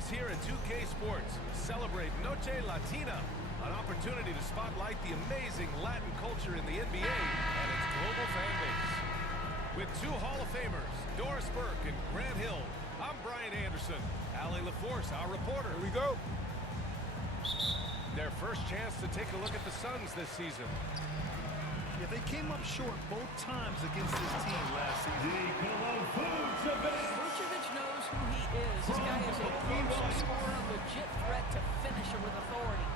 us here at 2K Sports celebrate Noche Latina, an opportunity to spotlight the amazing Latin culture in the NBA and its global fan base. With two Hall of Famers, Doris Burke and Grant Hill, I'm Brian Anderson. Allie LaForce, our reporter. Here we go. Their first chance to take a look at the Suns this season. Yeah, they came up short both times against this team last season. Vucevic knows who he is. This guy is a crucial scorer, a legit threat to finish it with authority.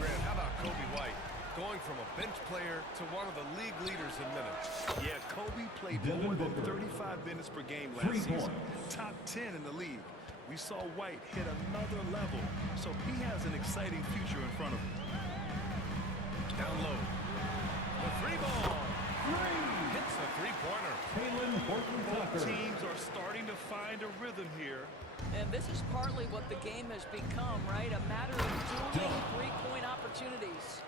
Grant, how about Kobe White? Going from a bench player to one of the league leaders in minutes. Yeah, Kobe played more than 35 minutes per game last season. Top 10 in the league. We saw White hit another level, so he has an exciting future in front of him. Down low. The three ball. Hits the three-pointer. Both teams are starting to find a rhythm here. And this is partly what the game has become, right? A matter of dueling three-point opportunities.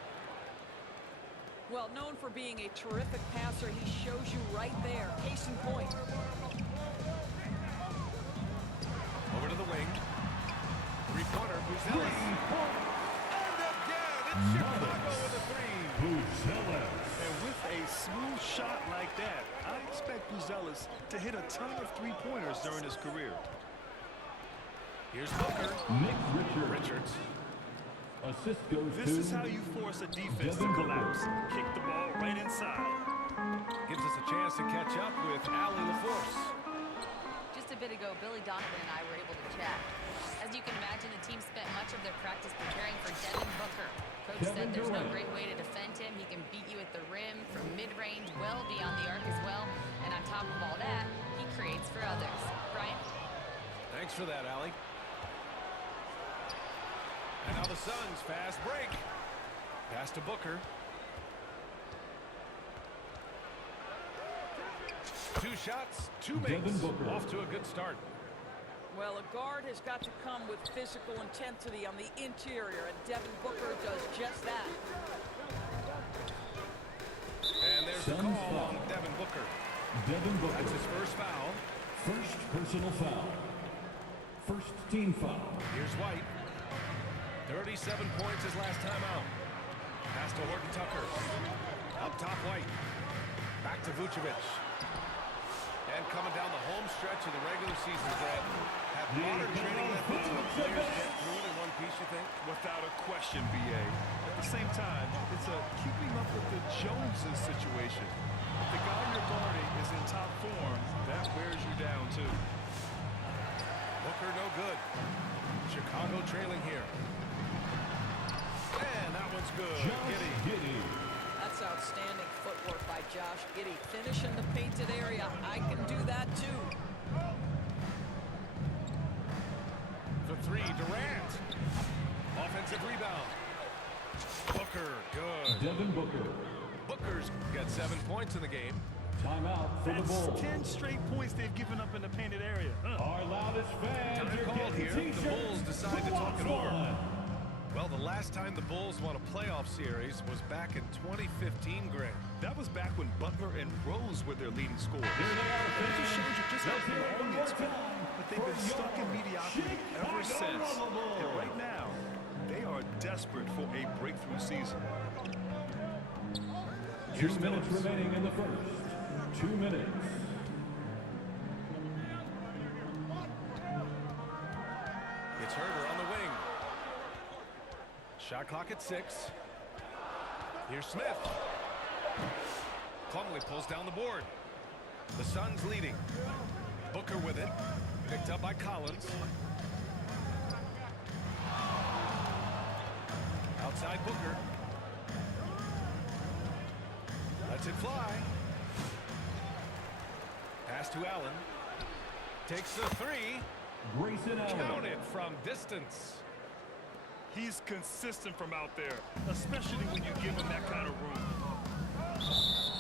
Well, known for being a terrific passer, he shows you right there. Case in point. Over to the wing. Three-pointer, Buzelis. And again, it's Chicago with a three. And with a smooth shot like that, I expect Buzelis to hit a ton of three-pointers during his career. Here's Booker. Richards. Assist goes This is how you force a defense to collapse. Kick the ball right inside. Gives us a chance to catch up with Allie LaForce. Just a bit ago, Billy Donovan and I were able to chat. As you can imagine, the team spent much of their practice preparing for Devin Booker. Coach said there's no great way to defend him. He can beat you at the rim, from mid-range, well beyond the arc as well. And on top of all that, he creates for others. Brian? Thanks for that, Allie. And now the Suns, fast break. Pass to Booker. Two shots, two makes. Off to a good start. Well, a guard has got to come with physical intensity on the interior, and Devin Booker does just that. And there's the call on Devin Booker. That's his first foul. First personal foul. First team foul. Here's White. 37 points his last time out. Pass to Horton Tucker. Up top, White. Back to Vucevic. And coming down the home stretch of the regular season, Grant, have modern training methods helped players get through it in one piece, you think? Without a question, B.A. At the same time, it's a keeping up with the Joneses situation. If the guy you're guarding is in top form, that wears you down, too. Booker no good. Chicago trailing here. And that one's good. Giddey. That's outstanding footwork by Josh Giddey. Finish in the painted area. I can do that too. For three, Durant. Offensive rebound. Booker, good. Devin Booker. Booker's got 7 points in the game. Timeout for the That's Bulls. 10 straight points they've given up in the painted area. Our loudest fans Time are called here. getting The t-shirts Bulls decide to for talk it what's over. fun. Well, the last time the Bulls won a playoff series was back in 2015, Grant. That was back when Butler and Rose were their leading scorers. Here they are, That just shows you just how Let's hear it long one more it's been. time But they've been for stuck in your mediocrity ever Chicago since. Bulls. And right now, they are desperate for a breakthrough season. Here's 2 minutes Phillips. remaining in the first. 2 minutes. It's Herder on the wing. Shot clock at 6. Here's Smith. Plumlee pulls down the board. The Suns leading. Booker with it. Picked up by Collins. Outside Booker. Lets it fly. Pass to Allen. Takes the three. Grayson Allen. Count it from distance. He's consistent from out there, especially when you give him that kind of room.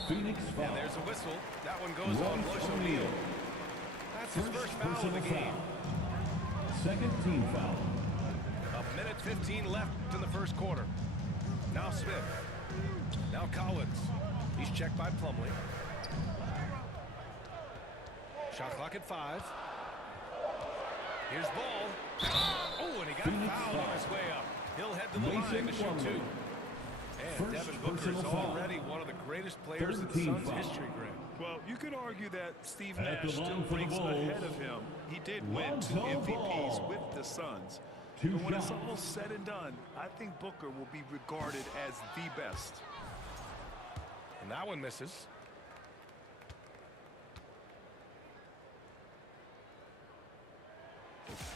Phoenix foul. And there's a whistle. That one goes on Royce O'Neal. That's his first foul of the game. Second team foul. A minute 15 left in the first quarter. Now Smith. Now Collins. He's checked by Plumlee. Shot clock at 5. Here's ball. Oh, and he got Phoenix fouled on foul. his way up. He'll head to the Mason line to shoot Plumlee. two. And First Devin Booker is personal foul. already one of the greatest players in 13 Suns foul. history, Greg. Well, you could argue that Steve At the Nash line still for the ranks Bulls, ahead of him. He did win 2 Lonzo MVPs Ball. with the Suns. Two But when it's shots. all said and done, I think Booker will be regarded as the best. And that one misses.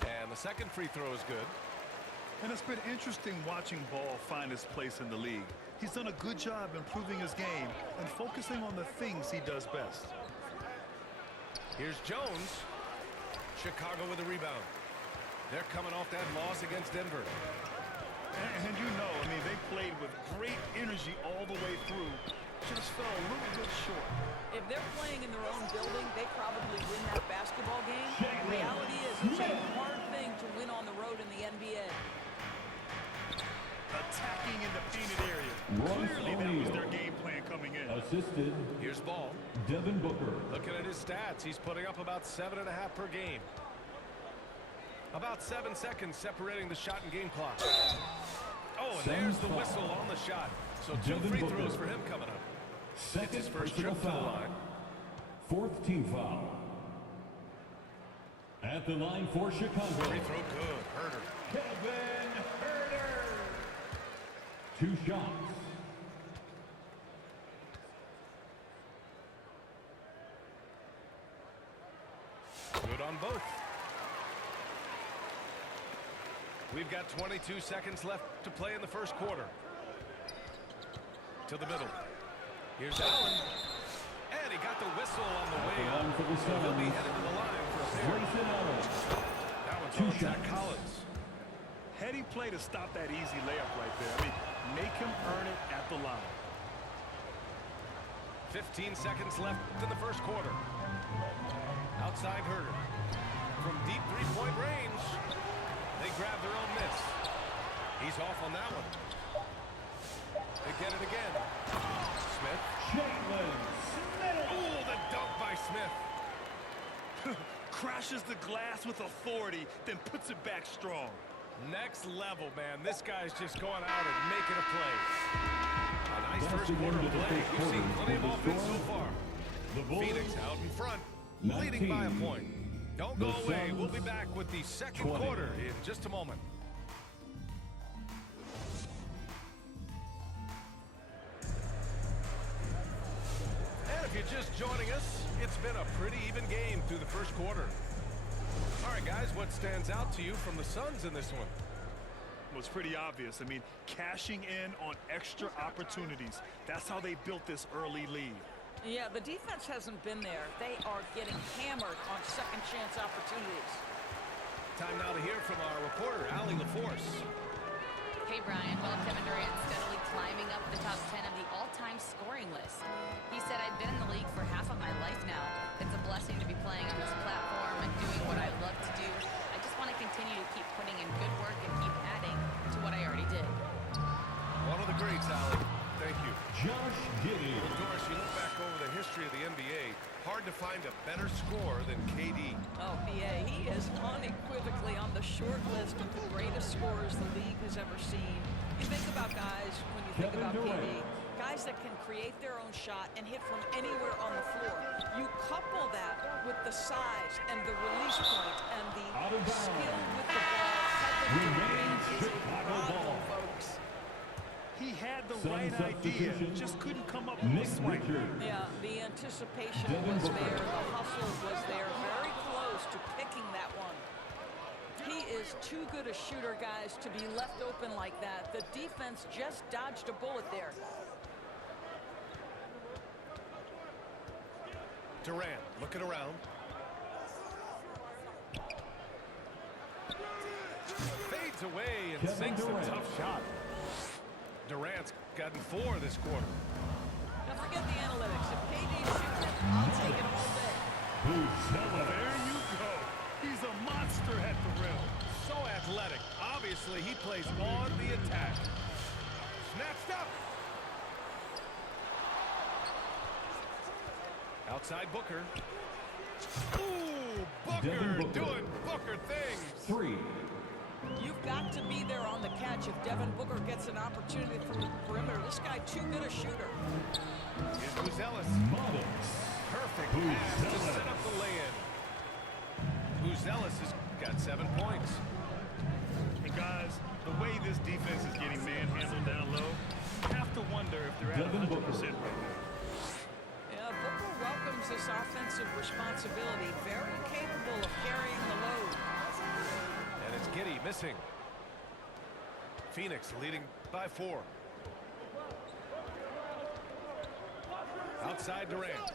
And the second free throw is good. And it's been interesting watching Ball find his place in the league. He's done a good job improving his game and focusing on the things he does best. Here's Jones. Chicago with a rebound. They're coming off that loss against Denver. And you know, I mean, they played with great energy all the way through. Just fell a little bit short. If they're playing in their own building, they probably win that basketball game. Shaq The reality is it's a hard thing to win on the road in the NBA. Attacking in the painted area. Royce Clearly that was O'Neal. their game plan coming in. Assisted Here's ball. Devin Booker. Looking at his stats, he's putting up about 7.5 per game. About 7 seconds separating the shot and game clock. Oh, and there's the whistle on the shot. So 2 Devin free Booker. throws for him coming up. Second his first personal trip to the foul. line. Fourth team foul. At the line for Chicago. Free throw good. Herter. Kevin Herter. 2 shots. Good on both. We've got 22 seconds left to play in the first quarter. To the middle. Here's Allen. And he got the whistle on the way Line up. for the He'll be Suns. headed to the line for a pair. Grayson Allen. That one's 2 on Zach shots. Collins. Heady play to stop that easy layup right there. I mean, make him earn it at the line. 15 seconds left in the first quarter. Outside Herter. From deep three-point range. They grab their own miss. He's off on that one. They get it again. Smith. Jalen Smith. Oh, the dunk by Smith. Crashes the glass with authority, then puts it back strong. Next level, man. This guy's just going out and making a play. A nice That's first the quarter end of of the play. first We've seen quarter. plenty of The offense so score, far. The Bulls, Phoenix out in front, leading by a 19. point. Don't The go away. Suns, We'll be back with the second 20. quarter in just a moment. And if you're just joining us, it's been a pretty even game through the first quarter. All right, guys, what stands out to you from the Suns in this one? Well, it's pretty obvious. I mean, cashing in on extra opportunities. That's how they built this early lead. Yeah, the defense hasn't been there. They are getting hammered on second chance opportunities. Time now to hear from our reporter, Allie LaForce. Hey, Brian. Well, Kevin Durant steadily climbing up the top 10 of the all-time scoring list. He said, I've been in the league for half of my life now. It's a blessing to be playing on this platform and doing what I love to do. I just want to continue to keep putting in good work and keep adding to what I already did. One of the greats, Allie. Thank you. Josh Giddey. Well, Doris, you look back over the history of the NBA, hard to find a better scorer than KD. Oh, BA, he is unequivocally on the short list of the greatest scorers the league has ever seen. You think about guys, when you think Kevin about Durant. KD, guys that can create their own shot and hit from anywhere on the floor. You couple that with the size and the release point and the Out of bounds. skill with the ball. Kevin Remains Durant is a Chicago problem, ball. folks. He had the Sun right idea, substitution. just couldn't come up with Nick a swing. Richards. Yeah, the anticipation Devin was Booker. there, the hustle was there, very close to picking that one. He is too good a shooter, guys, to be left open like that. The defense just dodged a bullet there. Durant looking around. Fades away and Kevin sinks Durant. a tough shot. Durant's gotten 4 this quarter. Now forget the analytics. If KD shoots it, I'll take it all day. Buzella. There you go. He's a monster at the rim. So athletic. Obviously, he plays on the attack. Snatched up. Outside Booker. Ooh, Devin Booker Booker. doing Booker things. 3. You've got to be there on the catch if Devin Booker gets an opportunity from the perimeter. This guy too good a shooter. Here's Buzelis. Maddox. Perfect pass to set up the lay-in. Buzelis has got 7 points. And guys, the way this defense is getting manhandled down low, you have to wonder if they're at 100% right now. Yeah, Booker welcomes this offensive responsibility. Very capable of carrying the load. And it's Giddey missing. Phoenix leading by 4. Outside Durant.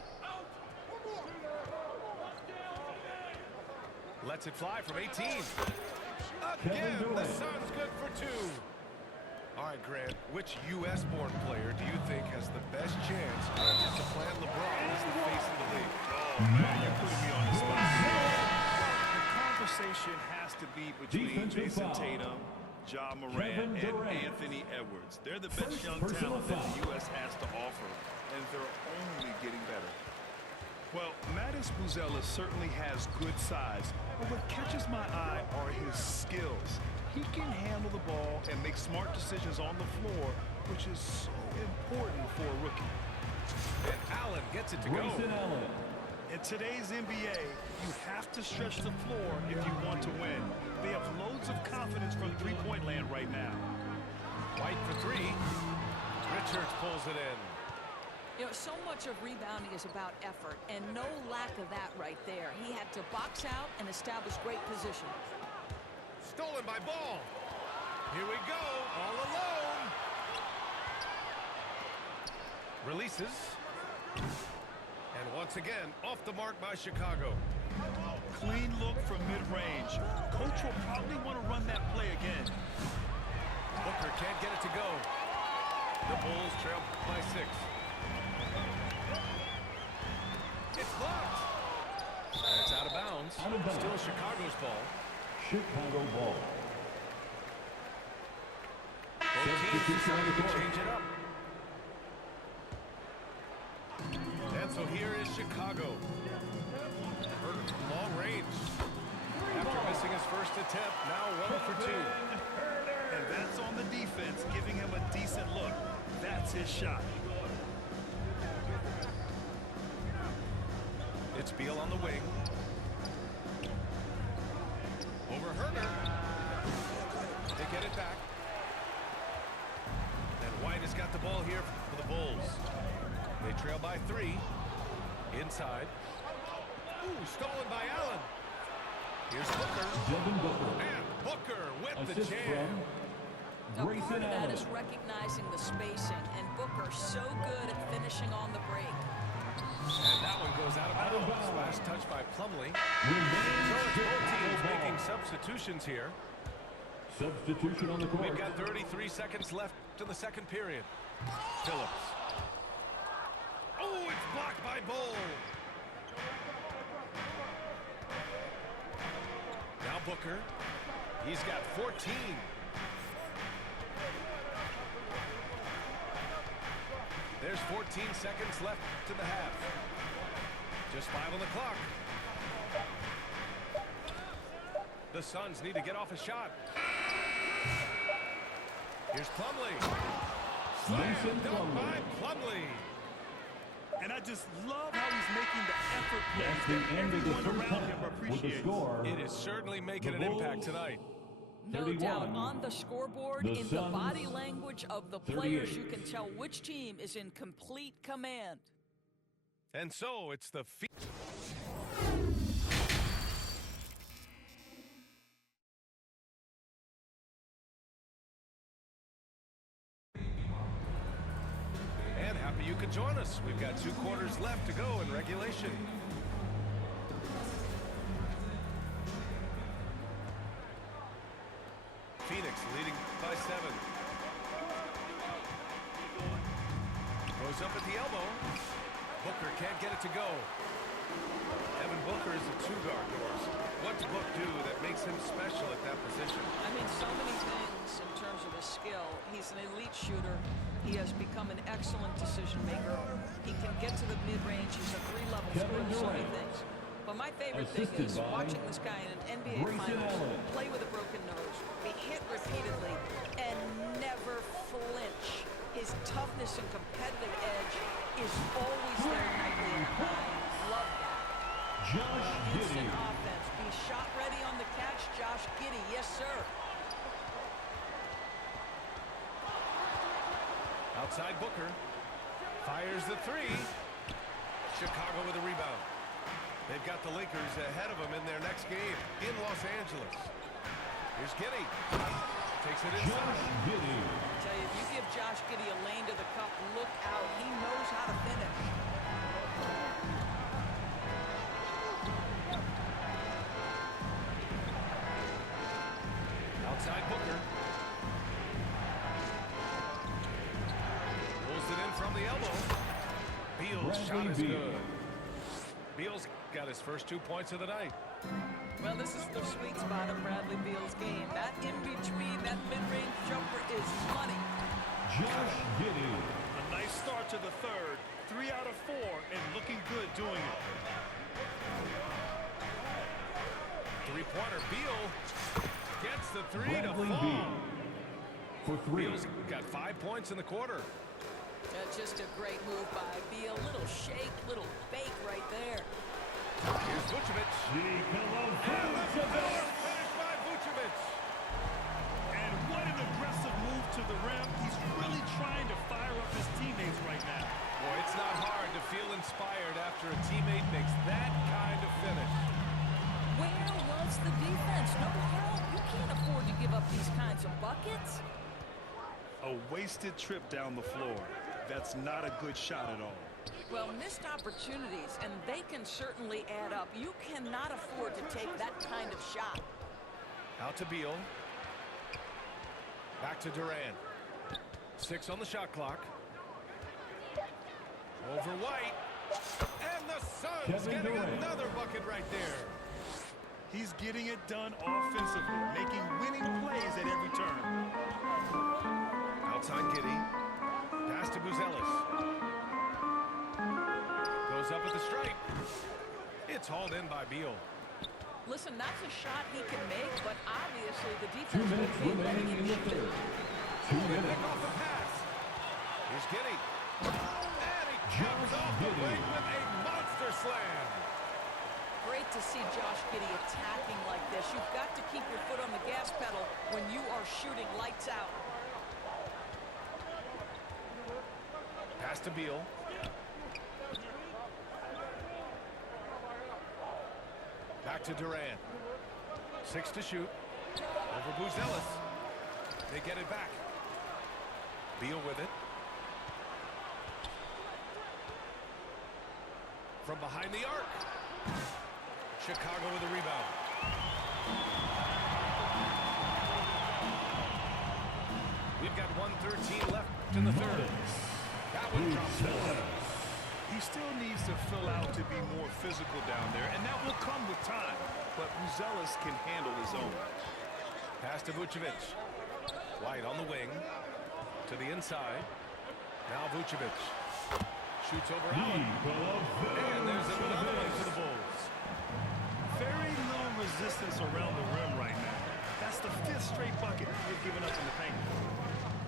Lets it fly from 18. Again, the Suns good for 2. All right, Grant, which U.S.-born player do you think has the best chance to supplant LeBron as the face of the league? Oh, man, you're putting me on the spot. The conversation has to be between Jason Tatum, Ja Morant, and Anthony Edwards. They're the best young talent that the U.S. has to offer, and they're only getting better. Well, Mattis Buzelis certainly has good size, but what catches my eye are his skills. He can handle the ball and make smart decisions on the floor, which is so important for a rookie. And Allen gets it to go. In today's NBA, you have to stretch the floor if you want to win. They have loads of confidence from three-point land right now. White for 3. Richards pulls it in. You know, so much of rebounding is about effort, and no lack of that right there. He had to box out and establish great position. Stolen by Ball. Here we go, all alone. Releases. And once again, off the mark by Chicago. Clean look from mid-range. Coach will probably want to run that play again. Booker can't get it to go. The Bulls trail by 6. It's blocked. And it's out of bounds. Still Chicago's ball. Chicago ball. Both teams decided to change it up. And so here is Chicago. Herter from long range. After missing his first attempt, now 1 for 2. And that's on the defense, giving him a decent look. That's his shot. It's Beal on the wing. Over Herter. They get it back. And White has got the ball here for the Bulls. They trail by 3. Inside. Ooh, stolen by Allen. Here's Booker. Devin Booker. And Booker with the Assist jam. Now, Grayson part of that Allen. is recognizing the spacing, and Booker so good at finishing on the break. And that one goes out of bounds. Last touch by Plumlee. So it's both teams making substitutions here. Substitution on the court. We've got 33 seconds left in the second period. Phillips. Oh, it's blocked by Bull. Now Booker. He's got 14. There's 14 seconds left to the half. Just 5 on the clock. The Suns need to get off a shot. Here's Plumlee. Slam dunk by Plumlee. And I just love how he's making the effort plays That's that the end of the everyone first around him half with the appreciates. score. It is certainly making an impact tonight. No 31. doubt on the scoreboard, The in the Suns, body language of the players, 38. you can tell which team is in complete command. And so it's the And happy you could join us. We've got 2 quarters left to go in regulation. Phoenix leading by 7. Goes up at the elbow. Booker can't get it to go. Devin Booker is a 2-guard, Doris. What's Book do that makes him special at that position? I mean, so many things in terms of his skill. He's an elite shooter. He has become an excellent decision maker. He can get to the mid-range. He's a 3-level scorer. So many things. Well, my favorite thing Assisted is by watching this guy in an NBA Grayson Finals Allen. play with a broken nose, be hit repeatedly, and never flinch. His toughness and competitive edge is always there nightly and high. Love that. Josh Instant Giddey. offense. Be shot ready on the catch, Josh Giddey. Yes, sir. Outside Booker. Fires the three. Chicago with a rebound. They've got the Lakers ahead of them in their next game in Los Angeles. Here's Giddey. Takes it Josh inside. Giddey. I tell you, if you give Josh Giddey a lane to the cup, look out. He knows how to finish. Outside Booker. Pulls it in from the elbow. Beal's shot Bradley is Beal. good. Beal's got his first 2 points of the night. Well, this is the sweet spot of Bradley Beal's game. That in-between, that mid-range jumper is money. Josh Giddey. A nice start to the third. 3 out of 4 and looking good doing it. Three-pointer. Beal gets the three Bradley to fall. Beal. For three. Beal's got 5 points in the quarter. That's just a great move by Beal. Little shake, little bake right there. Here's Vucevic. Nikola And the Vucevic. finish by Vucevic. And what an aggressive move to the rim. He's really trying to fire up his teammates right now. Boy, it's not hard to feel inspired after a teammate makes that kind of finish. Where was the defense? No help. You can't afford to give up these kinds of buckets. A wasted trip down the floor. That's not a good shot at all. Well, missed opportunities, and they can certainly add up. You cannot afford to take that kind of shot. Out to Beal. Back to Durant. 6 on the shot clock. Over White. And the Suns Kevin getting Durant. another bucket right there. He's getting it done offensively, making winning plays at every turn. Outside Giddey. Pass to Buzelis. Goes up at the stripe. It's hauled in by Beal. Listen, that's a shot he can make, but obviously the 2 defense minutes would be letting remaining in him the shoot it. third. 2 minutes. Pick off the pass. Here's Giddey. And he comes off the Giddey. wing with a monster slam. Great to see Josh Giddey attacking like this. You've got to keep your foot on the gas pedal when you are shooting lights out. Pass to Beal. Back to Durant. 6 to shoot. Over Buzelis. They get it back. Beal with it. From behind the arc. Chicago with a rebound. We've got 1:13 left in the third. That one drops down. He still needs to fill out to be more physical down there, and that will come with time. But Buzelis can handle his own. Pass to Vucevic. White on the wing. To the inside. Now Vucevic. Shoots over Allen. And there's another one for the Bulls. Very little resistance around the rim right now. That's the 5th straight bucket they've given up in the paint.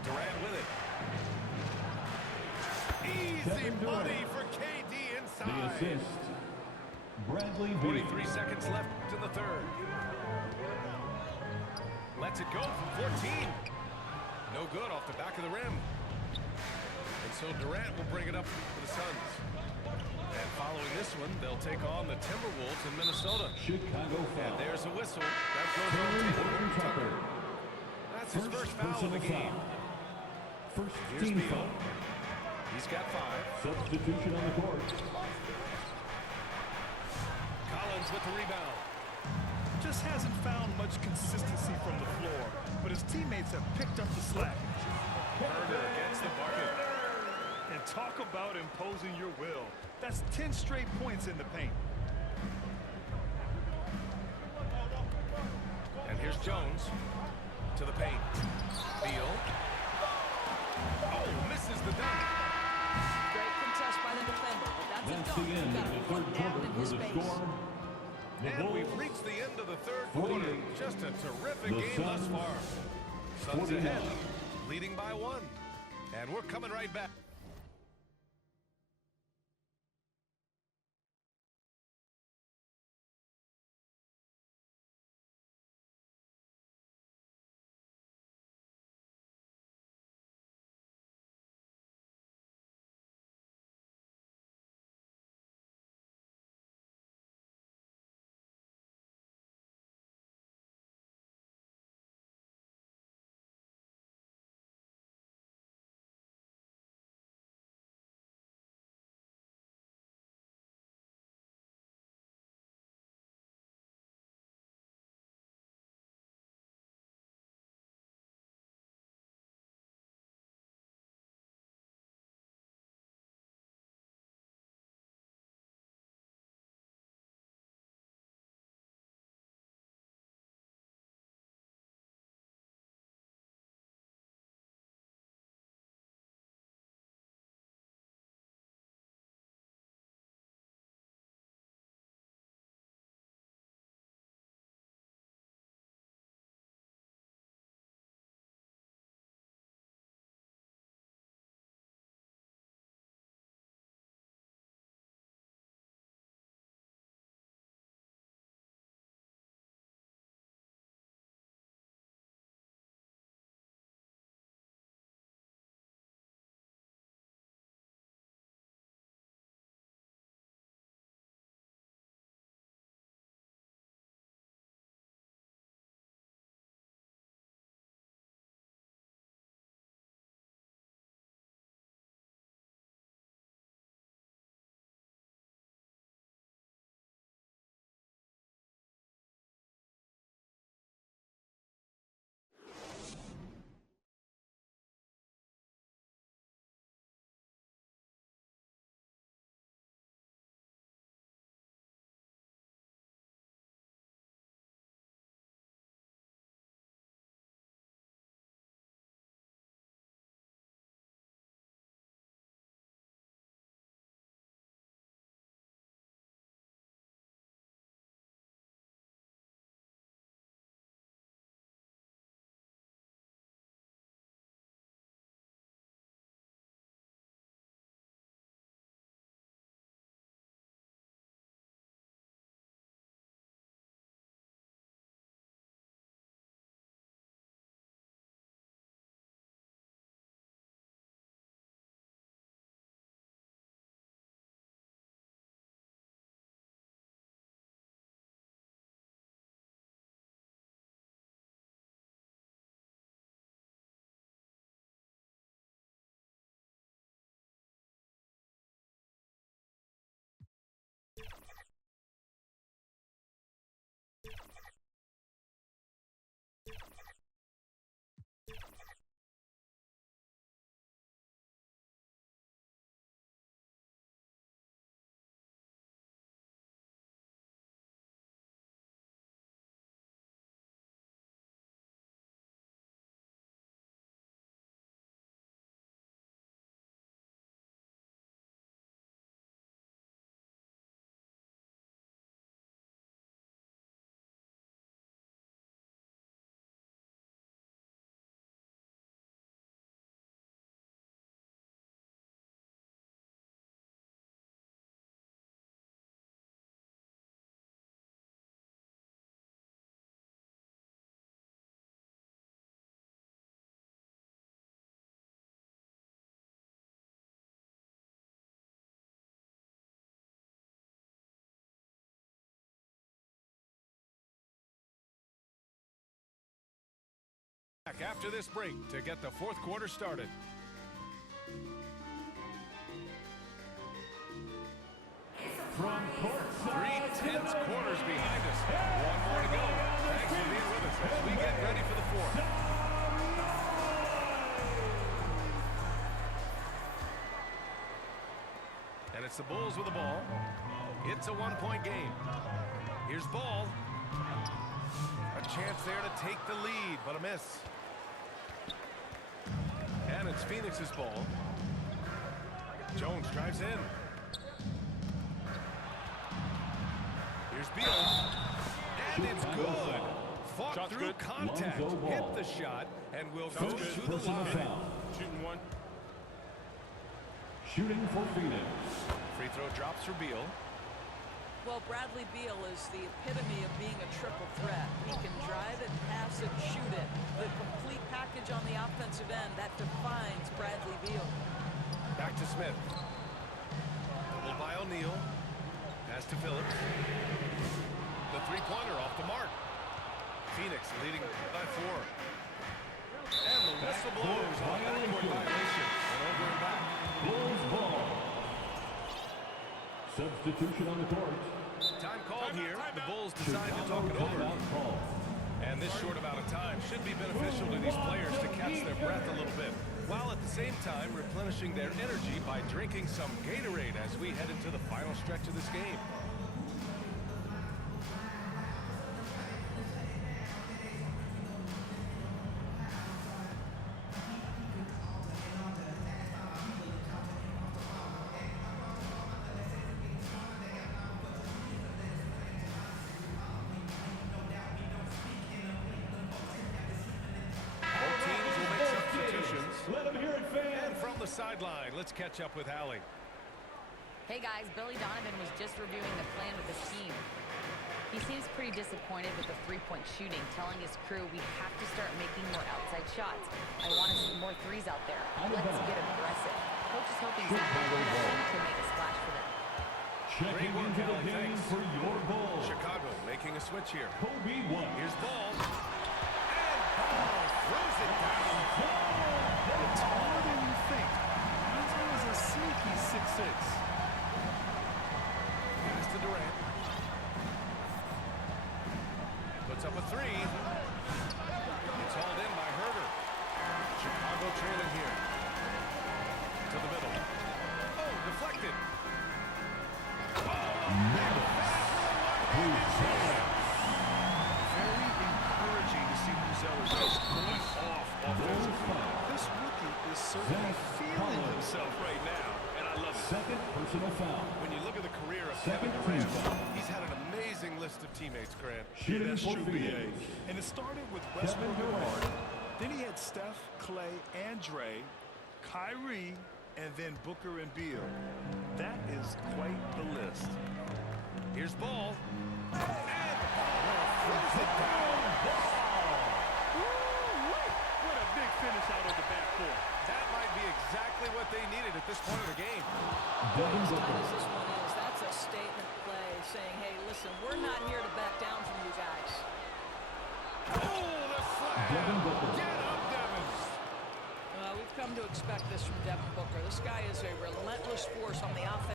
Durant with it. Easy Kevin Durant. money for KD The inside. assist. Bradley Beal. 43 seconds left in the third. Lets it go from 14. No good off the back of the rim. And so Durant will bring it up for the Suns. And following this one, they'll take on the Timberwolves in Minnesota. Chicago And foul. there's a whistle. That goes on Terry Taylor Horton Tucker. Tucker. That's his first foul of personal the game. foul. First Here's team Beal. foul. He's got 5. Substitution on the court. Collins with the rebound. Just hasn't found much consistency from the floor, but his teammates have picked up the slack. Herder gets the bucket. And talk about imposing your will. That's 10 straight points in the paint. And here's Jones to the paint. Beal. Oh, misses the dunk. Great contest by the defender, but that's a That's dunk. the You end got of to the put third down quarter in with his a face. score And we've reached the end of the third quarter. Just a terrific The game thus Suns, far. Suns 49. ahead, leading by 1. And we're coming right back. Back after this break to get the fourth quarter started. From courtside 3 tense quarters behind us. One more to go. Thanks for being with us as we get ready for the fourth. And it's the Bulls with the ball. It's a one-point game. Here's Ball. A chance there to take the lead, but a miss. And it's Phoenix's ball. Jones drives in. Here's Beal. And it's good. Fought Shot's through good. contact. Lonzo Ball. Hit the shot and will go Shot's to good. the Personal line. foul. Shooting one. Shooting for Phoenix. Free throw drops for Beal. Well, Bradley Beal is the epitome of being a triple threat. He can drive it, pass it, shoot it. The complete package on the offensive end, that defines Bradley Beal. Back to Smith. Doubled by O'Neal. Pass to Phillips. The three-pointer off the mark. Phoenix leading by 4. And the whistle blows on a backcourt violation. And over and back. Bulls ball. Substitution on the court. Time called here. The Bulls decide to talk it over. Timeout call. And this short amount of time should be beneficial to these players to catch their breath a little bit, while at the same time replenishing their energy by drinking some Gatorade as we head into the final stretch of this game. Both teams will make substitutions. Let them hear it, fans. And from the sideline, let's catch up with Allie. Hey guys, Billy Donovan was just reviewing the plan with his team. He seems pretty disappointed with the three-point shooting, telling his crew we have to start making more outside shots. I want to see more threes out there. Let's get aggressive. Coach is hoping something can make a splash for them. Checking Great work, into the Allie. game Thanks. for your Bulls. Chicago making a switch here. Kobe White. Here's ball. And ball throws it down. It's taller than you think. Lonzo is a sneaky 6'6". Pass to Durant. Puts up a three. It's hauled in by Herter. Chicago trailing here. To the middle. Oh, deflected. Very encouraging to see Buzella's just going off offensively. This rookie is certainly Zach feeling Collins. himself right now, and I love it. Second personal foul. When you look at the career of Second Kevin Durant, team foul. he's had an amazing list of teammates, Grant. Shooting That's for true, BA. Phoenix. And it started with Kevin Westbrook and Durant. Harden. Then he had Steph, Clay, and Dre, Kyrie, and then Booker and Beal. That is quite the list. Here's ball. And ball throws it down. What a big finish out of the backcourt. That might be exactly what they needed at this point of the game. Devin As Booker. this one is, that's a statement play saying, hey, listen, we're not here to back down from you guys. Oh, the slam. Devin Booker. Get up, Devin. We've come to expect this from Devin Booker. This guy is a relentless force on the offense.